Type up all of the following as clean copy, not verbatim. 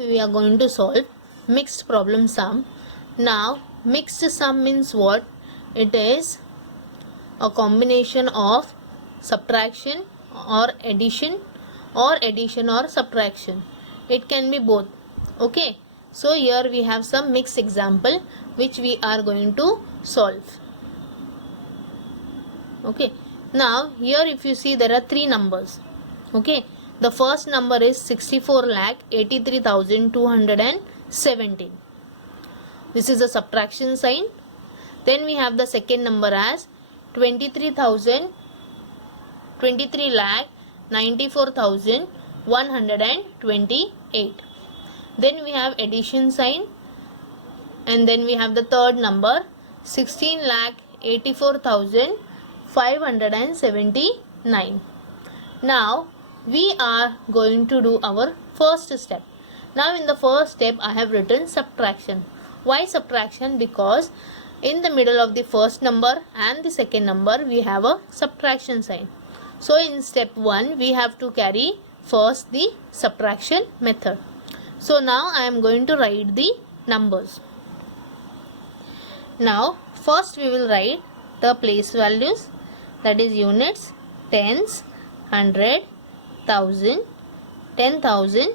We are going to solve mixed problem sum. Now mixed sum means what? It is a combination of subtraction or addition or subtraction. It can be both. Okay, so here we have some mixed example which we are going to solve. Okay, now here if you see, there are three numbers. Okay, the first number is 64,83,217. This is a subtraction sign. Then we have the second number as 23,94,128. Then we have addition sign, and then we have the third number 16,84,579. Now we are going to do our first step. Now in the first step I have written subtraction. Why subtraction? Because in the middle of the first number and the second number we have a subtraction sign. So in step 1 we have to carry first the subtraction method. So now I am going to write the numbers. Now first we will write the place values, that is units, tens, 100, 1000, 10,000,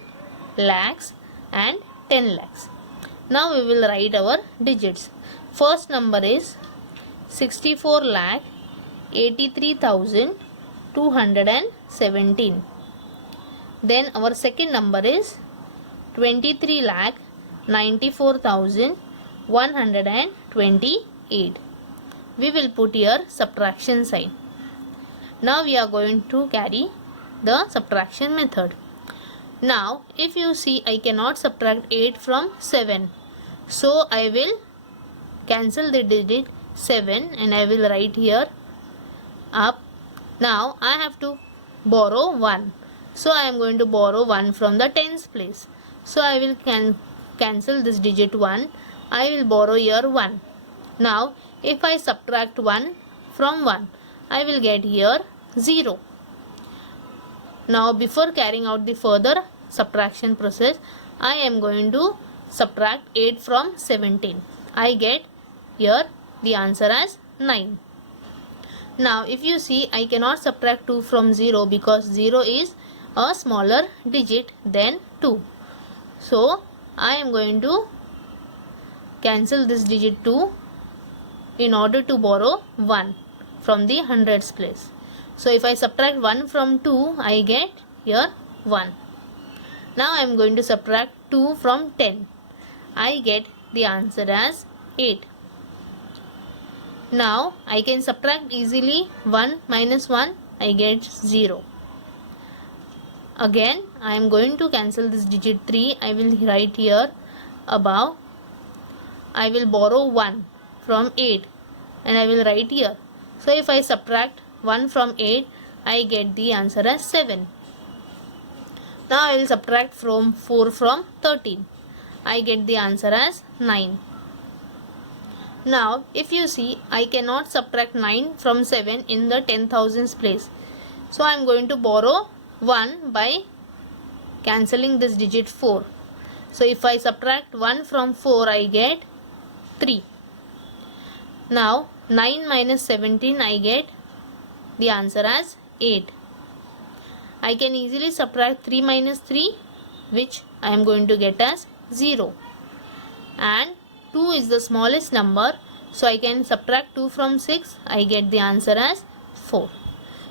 lakhs and 10 lakhs. Now we will write our digits. First number is 64,83,217. Then our second number is 23,94,128. We will put here subtraction sign. Now we are going to carry the subtraction method. Now if you see, I cannot subtract 8 from 7. So I will cancel the digit 7 and I will write here up. Now I have to borrow 1. So I am going to borrow 1 from the tens place. So I will cancel this digit 1. I will borrow here 1. Now if I subtract 1 from 1, I will get here 0. Now before carrying out the further subtraction process, I am going to subtract 8 from 17. I get here the answer as 9. Now if you see, I cannot subtract 2 from 0 because 0 is a smaller digit than 2. So I am going to cancel this digit 2 in order to borrow 1 from the hundreds place. So if I subtract 1 from 2, I get here 1. Now I am going to subtract 2 from 10. I get the answer as 8. Now I can subtract easily 1 minus 1, I get 0. Again I am going to cancel this digit 3. I will write here above. I will borrow 1 from 8 and I will write here. So if I subtract 1 from 8, I get the answer as 7. Now I will subtract from 4 from 13. I get the answer as 9. Now if you see, I cannot subtract 9 from 7 in the 10,000s place. So I am going to borrow 1 by cancelling this digit 4. So if I subtract 1 from 4, I get 3. Now 9 minus 17, I get the answer as 8. I can easily subtract 3 minus 3, which I am going to get as 0. And 2 is the smallest number, so I can subtract 2 from 6. I get the answer as 4.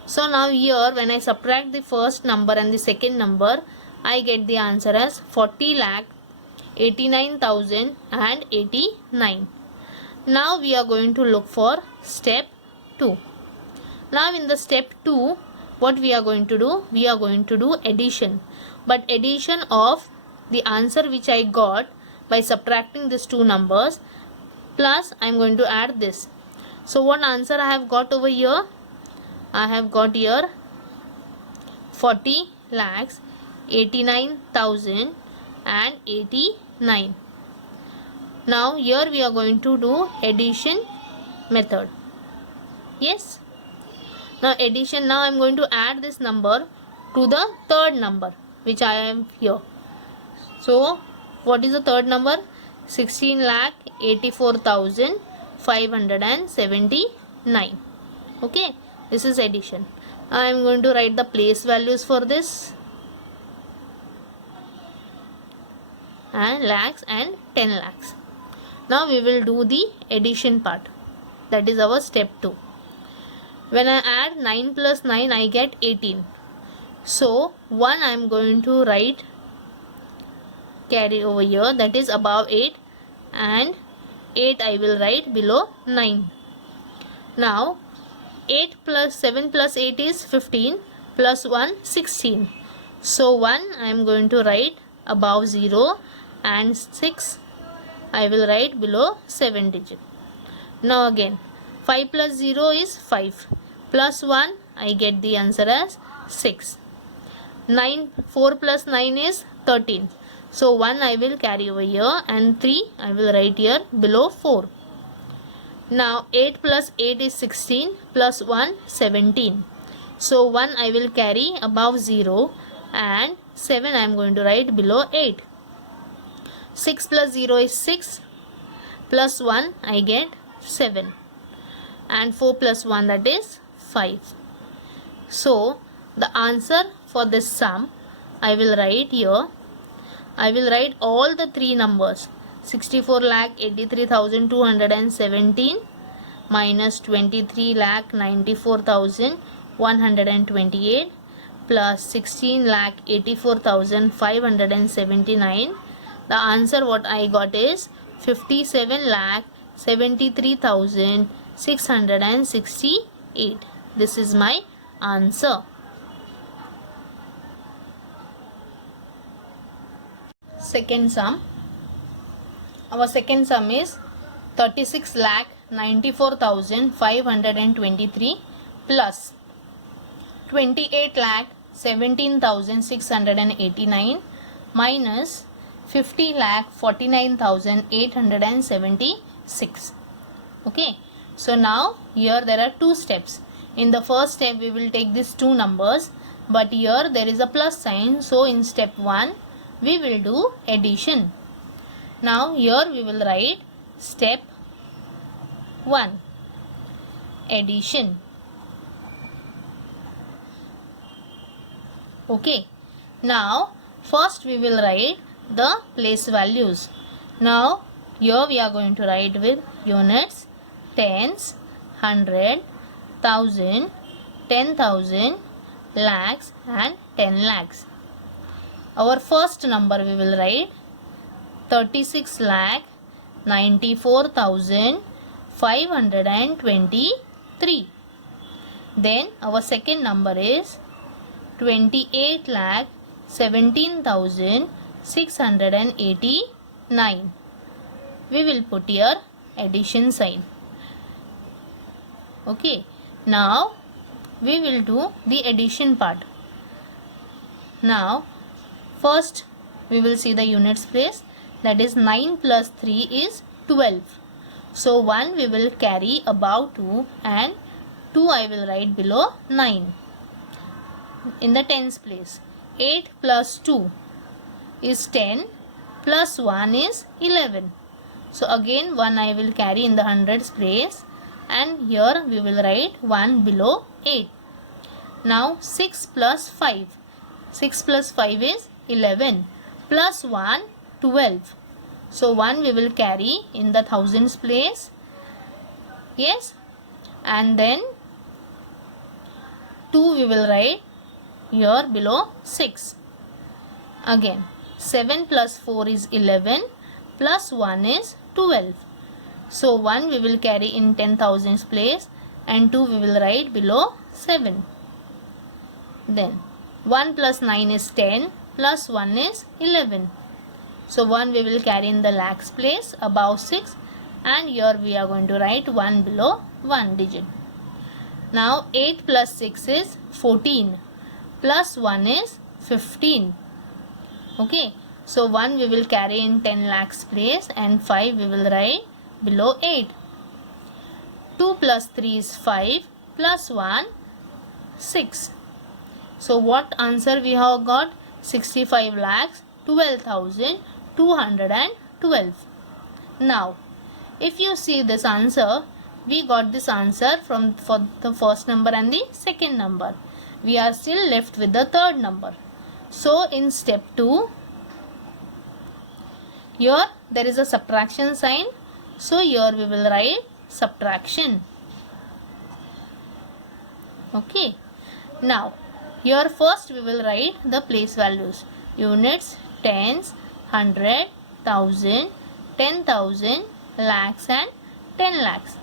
So now here when I subtract the first number and the second number, I get the answer as 40,89,089. Now we are going to look for step 2. Now in the step 2, what we are going to do? We are going to do addition. But addition of the answer which I got by subtracting these two numbers, plus I am going to add this. So what answer I have got over here? I have got here 40,89,089. Now here we are going to do addition method. Yes. Now addition, now I am going to add this number to the third number which I am here. So what is the third number? 16,84,579. Okay, this is addition. I am going to write the place values for this, and lakhs and 10 lakhs. Now we will do the addition part. That is our step 2. When I add 9 plus 9, I get 18. So 1 I am going to write, carry over here, that is above 8, and 8 I will write below 9. Now 8 plus 7 plus 8 is 15, plus 1 16. So 1 I am going to write above 0, and 6 I will write below 7 digit. Now again 5 plus 0 is 5, plus 1 I get the answer as 6. 4 plus 9 is 13. So 1 I will carry over here, and 3 I will write here below 4. Now 8 plus 8 is 16, plus 1 17. So 1 I will carry above 0, and 7 I am going to write below 8. 6 plus 0 is 6, plus 1 I get 7, and 4 plus 1, that is 5. So the answer for this sum I will write here. I will write all the three numbers: 64,83,217 minus 23,94,128 plus 16,84,579. The answer what I got is 57,73,668. This is my answer. Second sum. Our second sum is 36,94,523 plus 28,17,689 minus 50,49,876. Okay, so now here there are two steps. In the first step we will take these two numbers, but here there is a plus sign, so in step 1 we will do addition. Now here we will write step 1, addition. Okay, now first we will write the place values. Now here we are going to write with units, tens, 100, 1000, 10,000, lakhs and 10 lakhs. Our first number we will write 36,94,523. Then our second number is 28,17,689. We will put here addition sign. Okay, now we will do the addition part. Now first we will see the units place, that is 9 plus 3 is 12. So 1 we will carry above 2, and 2 I will write below 9. In the tens place, 8 plus 2 is 10, plus 1 is 11. So again 1 I will carry in the hundreds place, and here we will write 1 below 8. Now 6 plus 5. 6 plus 5 is 11, plus 1 12. So 1 we will carry in the thousands place. Yes, and then 2 we will write here below 6. Again 7 plus 4 is 11, plus 1 is 12. So 1 we will carry in 10,000s place, and 2 we will write below 7. Then 1 plus 9 is 10, plus 1 is 11. So 1 we will carry in the lakhs place above 6, and here we are going to write 1 below 1 digit. Now 8 plus 6 is 14, plus 1 is 15. Okay, so 1 we will carry in 10 lakhs place, and 5 we will write below 8. 2 plus 3 is 5, plus 1 6. So what answer we have got? 65 lakhs 12,212. Now, if you see this answer, we got this answer for the first number and the second number. We are still left with the third number. So, in step 2, here there is a subtraction sign. So, here we will write subtraction. Okay. Now, here first we will write the place values. Units, tens, 100, 1000, 10,000, lakhs and 10 lakhs.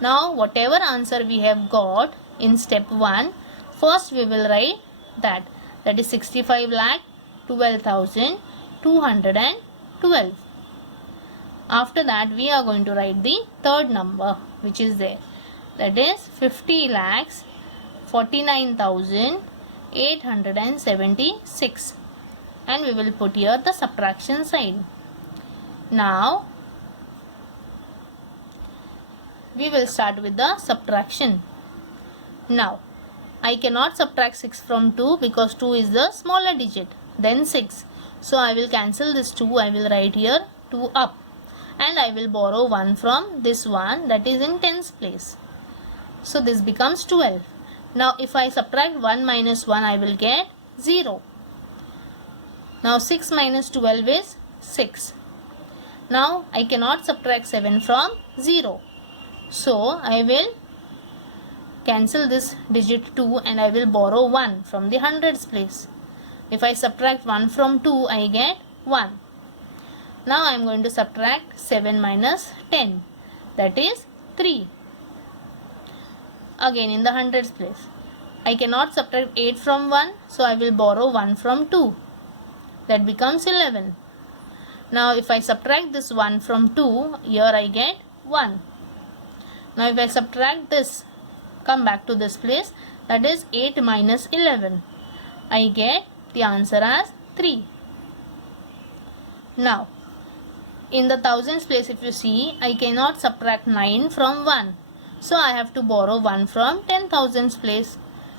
Now, whatever answer we have got in step 1, first we will write that is 65 lakh 12,212. After that, we are going to write the third number which is there. That is 50 lakhs 49,876. And we will put here the subtraction sign. Now, we will start with the subtraction. Now, I cannot subtract 6 from 2 because 2 is the smaller digit than 6. So, I will cancel this 2. I will write here 2 up. And I will borrow 1 from this one, that is in tens place. So, this becomes 12. Now, if I subtract 1 minus 1, I will get 0. Now, 6 minus 12 is 6. Now, I cannot subtract 7 from 0. So, I will cancel this digit 2 and I will borrow 1 from the hundreds place. If I subtract 1 from 2, I get 1. Now, I am going to subtract 7 minus 10. That is 3. Again in the hundreds place. I cannot subtract 8 from 1. So, I will borrow 1 from 2. That becomes 11. Now, if I subtract this 1 from 2, here I get 1. Now, if I subtract this, come back to this place, that is 8 minus 11. I get the answer as 3. Now, in the thousands place, if you see, I cannot subtract 9 from 1. So, I have to borrow 1 from 10,000s place.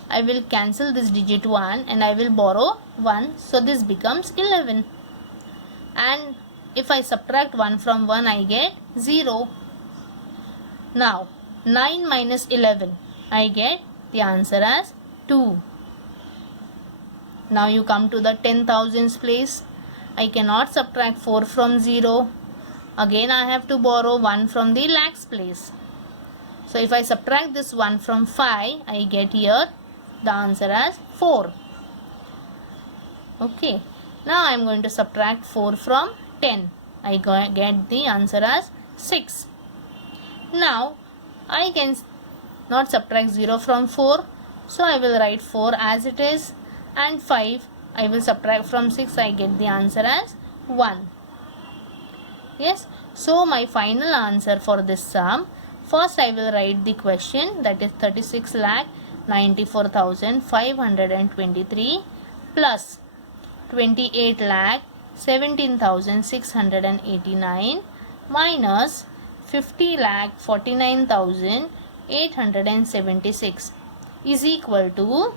I will cancel this digit 1 and I will borrow 1. So, this becomes 11. And if I subtract 1 from 1, I get 0. Now, 9 minus 11, I get the answer as 2. Now, you come to the 10,000s place. I cannot subtract 4 from 0. Again, I have to borrow 1 from the lakhs place. So, if I subtract this 1 from 5, I get here the answer as 4. Okay. Now, I am going to subtract 4 from 10. I get the answer as 6. Now, I can not subtract 0 from 4. So, I will write 4 as it is. And 5, I will subtract from 6. I get the answer as 1. Yes. So, my final answer for this sum. First, I will write the question, that is 36,94,523 plus 28,17,689 minus 50,49,876 is equal to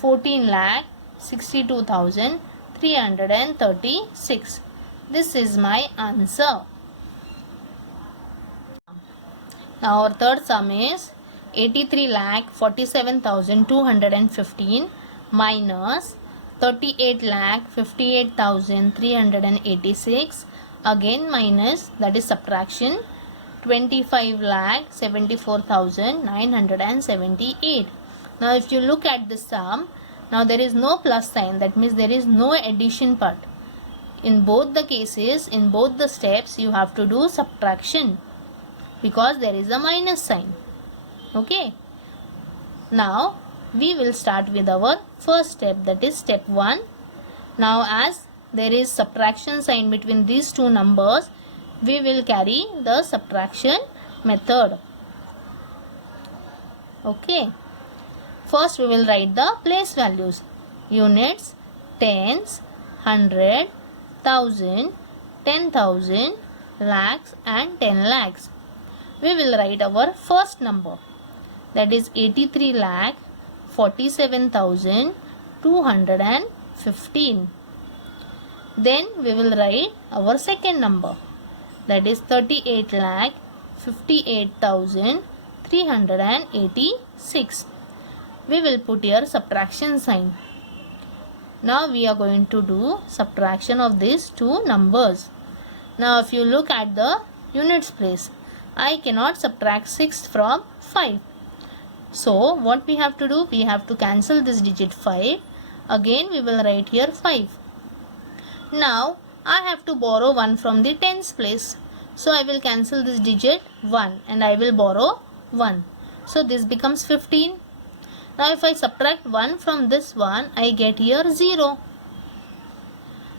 14,62,336. This is my answer. Now, our third sum is 83,47,215 minus 38,58,386. Again minus, that is subtraction, 25,74,978. Now, if you look at the sum, now there is no plus sign. That means there is no addition part. In both the cases, in both the steps, you have to do subtraction because there is a minus sign. Okay. Now, we will start with our first step, that is step 1. Now, as there is subtraction sign between these two numbers, we will carry the subtraction method. Okay. First, we will write the place values. Units, tens, 100, 1000, 10,000, lakhs and 10 lakhs. We will write our first number, that is 83,47,215. Then we will write our second number, that is 38,58,386. We will put here subtraction sign. Now we are going to do subtraction of these two numbers. Now if you look at the units place, I cannot subtract 6 from 5. So what we have to do? We have to cancel this digit 5. Again we will write here 5. Now I have to borrow 1 from the tens place. So I will cancel this digit 1 and I will borrow 1. So this becomes 15. Now if I subtract 1 from this one, I get here 0.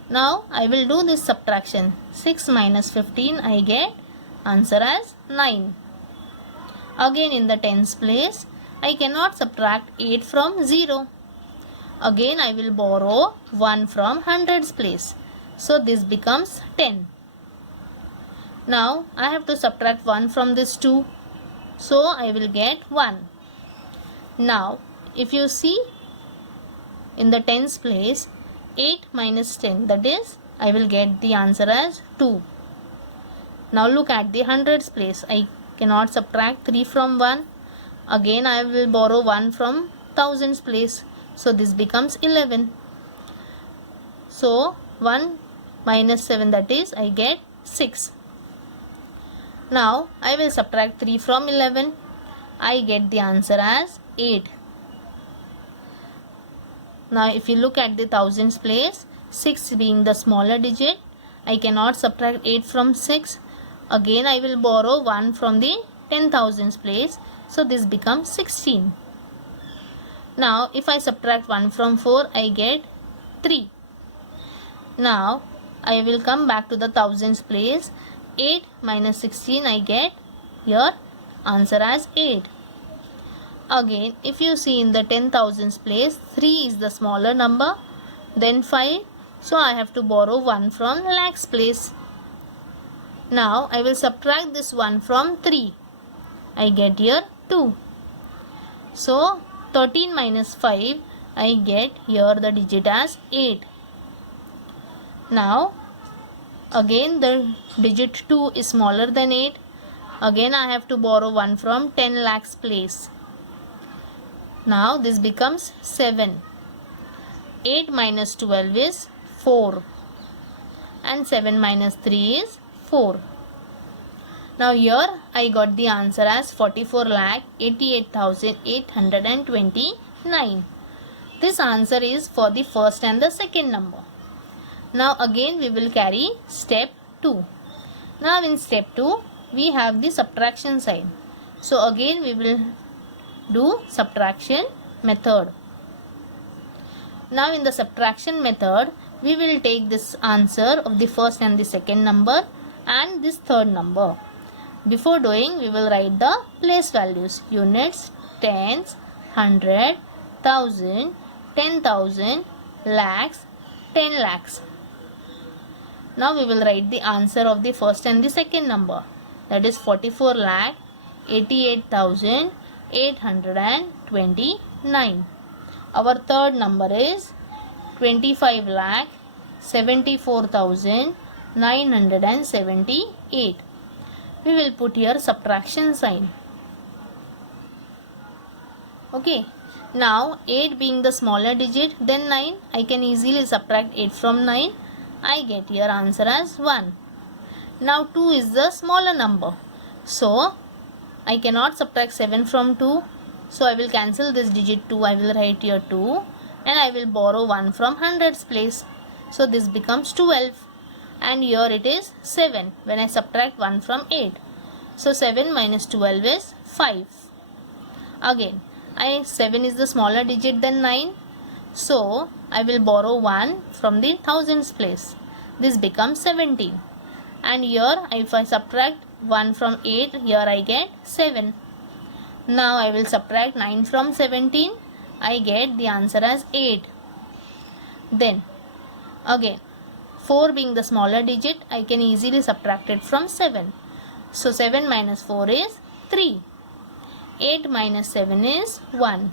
Now I will do this subtraction. 6 minus 15, I get answer as 9. Again in the tens place, I cannot subtract 8 from 0. Again I will borrow 1 from hundreds place. So this becomes 10. Now I have to subtract 1 from this 2. So I will get 1. Now if you see in the tens place, 8 minus 10, that is I will get the answer as 2. Now look at the hundreds place. I cannot subtract 3 from 1. Again I will borrow 1 from thousands place. So this becomes 11. So 1 minus 7, that is I get 6. Now I will subtract 3 from 11. I get the answer as 8. Now if you look at the thousands place, 6 being the smaller digit, I cannot subtract 8 from 6. Again I will borrow 1 from the 10,000s place. So this becomes 16. Now if I subtract 1 from 4, I get 3. Now I will come back to the thousands place. 8 minus 16, I get here answer as 8. Again if you see in the 10,000s place, 3 is the smaller number, then 5. So I have to borrow 1 from lakhs place. Now I will subtract this 1 from 3. I get here 2. So 13 minus 5, I get here the digit as 8. Now again the digit 2 is smaller than 8. Again I have to borrow 1 from 10 lakhs place. Now this becomes 7. 8 minus 12 is 4. And 7 minus 3 is 4. Now here I got the answer as 44,88,829. This answer is for the first and the second number. Now again we will carry step 2. Now in step 2 we have the subtraction sign. So again we will do subtraction method. Now in the subtraction method, we will take this answer of the first and the second number and this third number. Before doing, we will write the place values: units, tens, 100, 1000, 10,000, lakhs, 10 lakhs. Now we will write the answer of the first and the second number, that is 44,88,829. Our third number is 25,74,978. We will put here subtraction sign. Okay. Now 8 being the smaller digit than 9, I can easily subtract 8 from 9. I get here answer as 1. Now 2 is the smaller number. So I cannot subtract 7 from 2. So I will cancel this digit 2. I will write here 2 and I will borrow 1 from hundreds place. So this becomes 12. And here it is 7 when I subtract 1 from 8. So 7 minus 12 is 5. Again 7 is the smaller digit than 9. So I will borrow 1 from the thousands place. This becomes 17. And here if I subtract 1 from 8, here I get 7. Now I will subtract 9 from 17. I get the answer as 8. Then again 4 being the smaller digit, I can easily subtract it from 7. So 7 minus 4 is 3. 8 minus 7 is 1.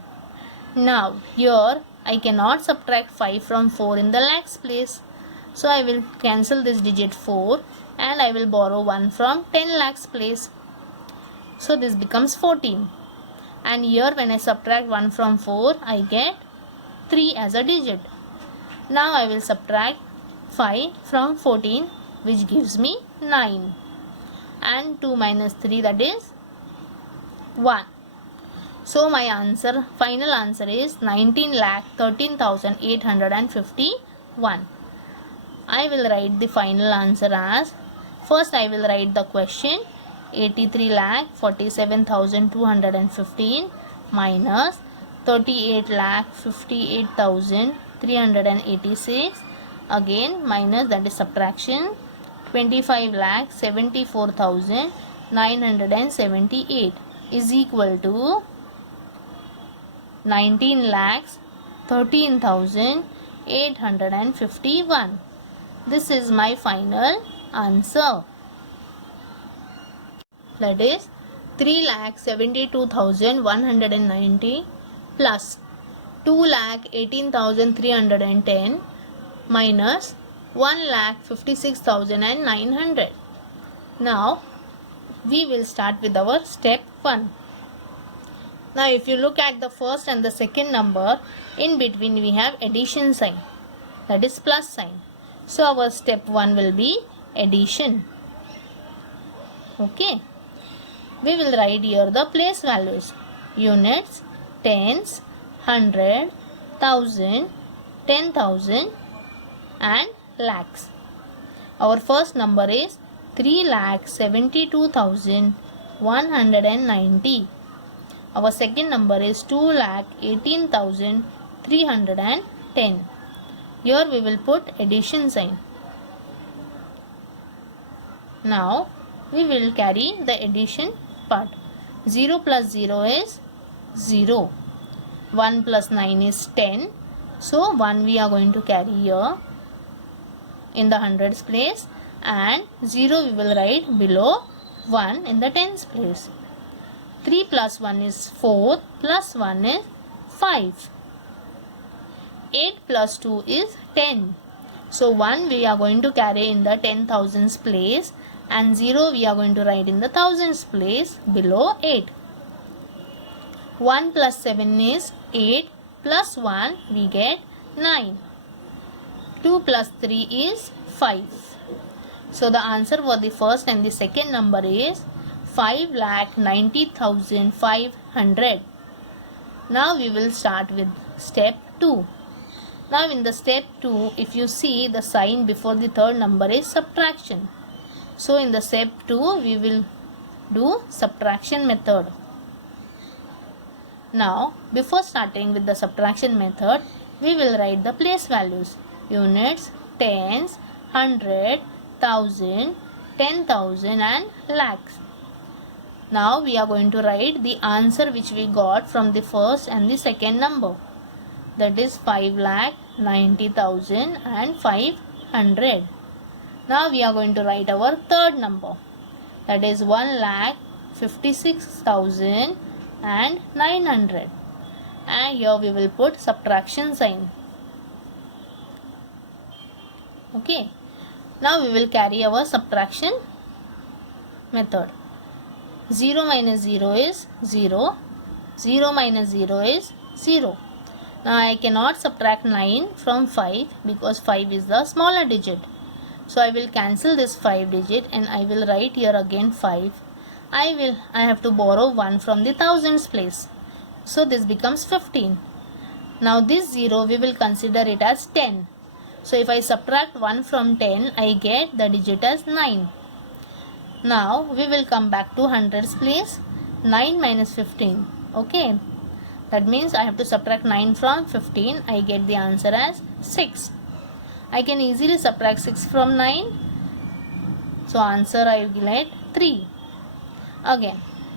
Now here I cannot subtract 5 from 4 in the lakhs place. So I will cancel this digit 4 and I will borrow 1 from 10 lakhs place. So this becomes 14. And here when I subtract 1 from 4, I get 3 as a digit. Now I will subtract 5 from 14, which gives me 9. And 2 minus 3, that is 1. So my answer, final answer is 19,13,851. I will write the final answer as, first I will write the question 83,47,215 minus 38,58,386, again minus, that is subtraction, 25,74,978 is equal to 19,13,851. This is my final answer. That is 3,72,190 plus 2,18,310 minus 1,56,900. Now we will start with our step 1. Now if you look at the first and the second number, in between we have addition sign, that is plus sign. So our step 1 will be addition. Okay. We will write here the place values. Units, tens, 100, 1000, 10,000 and lakhs. Our first number is 3,72,190. Our second number is 2,18,310. Here we will put addition sign. Now we will carry the addition part. 0 plus 0 is 0. 1 plus 9 is 10. So 1 we are going to carry here in the hundreds place, and 0 we will write below 1 in the tens place. 3 plus 1 is 4 plus 1 is 5. 8 plus 2 is 10. So 1 we are going to carry in the 10,000s place, and 0 we are going to write in the thousands place below 8. 1 plus 7 is 8 plus 1 we get 9. 2 plus 3 is 5. So the answer for the first and the second number is 5,90,500. Now we will start with step 2. Now in the step 2, if you see, the sign before the third number is subtraction. So in the step 2 we will do subtraction method. Now before starting with the subtraction method, we will write the place values. Units, tens, 100, 1000, 10,000 and lakhs. Now we are going to write the answer which we got from the first and the second number. That is 5,90,500. Now we are going to write our third number. That is 1,56,900. And here we will put subtraction sign. Okay. Now we will carry our subtraction method. 0 minus 0 is 0. 0 minus 0 is 0. Now I cannot subtract 9 from 5 because 5 is the smaller digit. So I will cancel this 5 digit and I will write here again 5. I have to borrow 1 from the thousands place. So this becomes 15. Now this 0 we will consider it as 10. So if I subtract 1 from 10, I get the digit as 9. Now we will come back to hundreds place. 9 minus 15. Okay. That means I have to subtract 9 from 15. I get the answer as 6. I can easily subtract 6 from 9. So answer I will get 3. Again.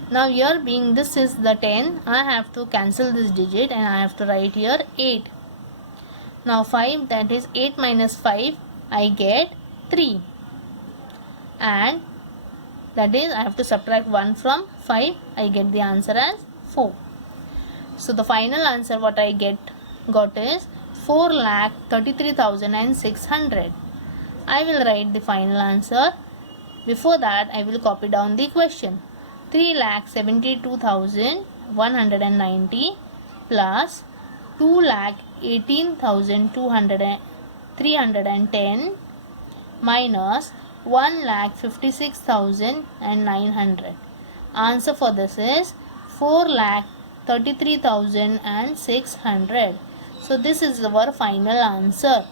Now here being this is the 10, I have to cancel this digit and I have to write here 8. Now 5, that is 8 minus 5, I get 3. And that is I have to subtract 1 from 5, I get the answer as 4. So the final answer what I got is 4,33,600. I will write the final answer. Before that, I will copy down the question. 3,72,190 plus 2,18,310 minus 1,56,900. Answer for this is 4,33,600. So this is our final answer.